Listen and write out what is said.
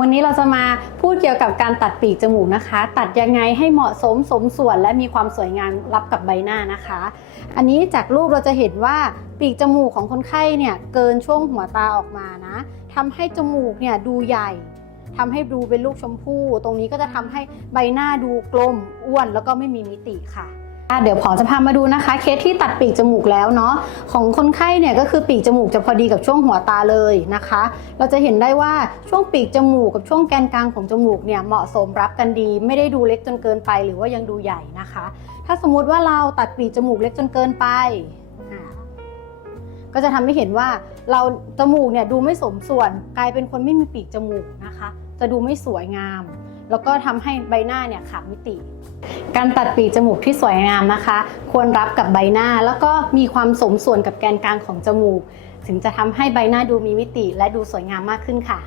วันนี้เราจะมาพูดเกี่ยวกับการตัดปีกจมูกนะคะ ตัดยังไงให้เหมาะสมสมส่วน และมีความสวยงามรับกับใบหน้านะคะ อันนี้จากรูปเราจะเห็นว่าปีกจมูกของคนไข้เนี่ยเกินช่วงหัวตาออกมานะทำให้จมูกเนี่ยดูใหญ่ทำให้ดูเป็นลูกชมพู่ ตรงนี้ก็จะทำให้ใบหน้าดูกลมอ้วนแล้วก็ไม่มีมิติค่ะ เดี๋ยวผอจะพามาดูนะคะ เคสที่ตัดปีกจมูกแล้วเนาะของคนไข้เนี่ยก็คือปีกจมูกจะพอดีกับช่วงหัวตาเลยนะคะ เราจะเห็นได้ว่าช่วงปีกจมูกกับช่วงแกนกลางของจมูกเนี่ยเหมาะสมรับกันดี ไม่ได้ดูเล็กจนเกินไปหรือว่ายังดูใหญ่นะคะ ถ้าสมมุติว่าเราตัดปีกจมูกเล็กจนเกินไปก็จะทำให้เห็นว่าเราจมูกเนี่ยดูไม่สมส่วนกลายเป็นคนไม่มีปีกจมูกนะคะ จะดูไม่สวยงาม แล้วก็ทำให้ใบหน้าเนี่ยขาดมิติ การตัดปีกจมูกที่สวยงามนะคะ ควรรับกับใบหน้าแล้วก็มีความสมส่วนกับแกนกลางของจมูก ถึงจะทำให้ใบหน้าดูมีมิติและดูสวยงามมากขึ้นค่ะ